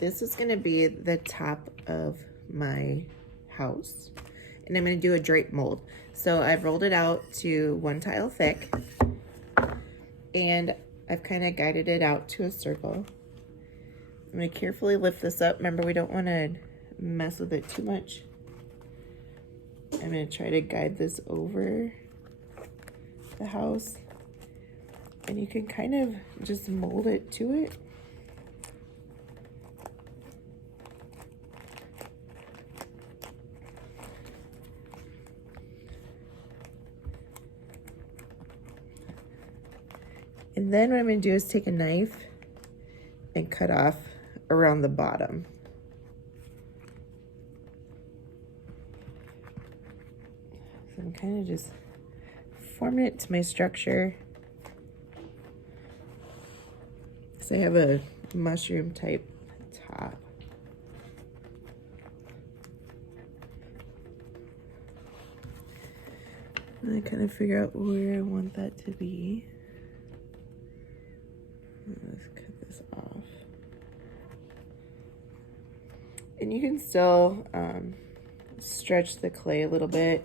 this is gonna be the top of my house. And I'm gonna do a drape mold. So I've rolled it out to 1 tile thick. And I've kind of guided it out to a circle. I'm gonna carefully lift this up. Remember, we don't wanna mess with it too much. I'm gonna try to guide this over the house. And you can kind of just mold it to it. And then what I'm gonna do is take a knife and cut off around the bottom. So I'm kind of just forming it to my structure. So I have a mushroom type top. And I kind of figure out where I want that to be. Let's cut this off. And you can still stretch the clay a little bit.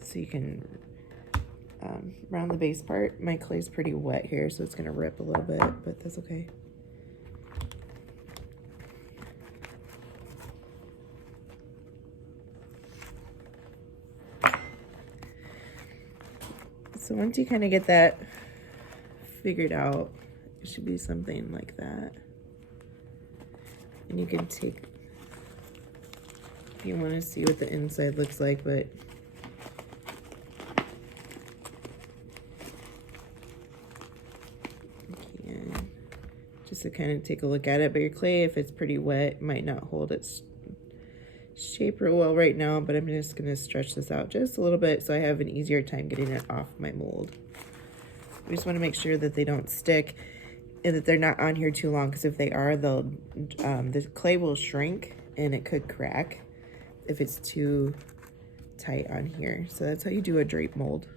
So you can round the base part. My clay's pretty wet here, so it's gonna rip a little bit, but that's okay. So once you kind of get that figured out, it should be something like that. And you can take, if you want to see what the inside looks like, but you can just to kind of take a look at it. But your clay, if it's pretty wet, might not hold its shape real well right now, but I'm just gonna stretch this out just a little bit so I have an easier time getting it off my mold. We just want to make sure that they don't stick and that they're not on here too long, because if they are, they'll the clay will shrink and it could crack if it's too tight on here. So that's how you do a drape mold.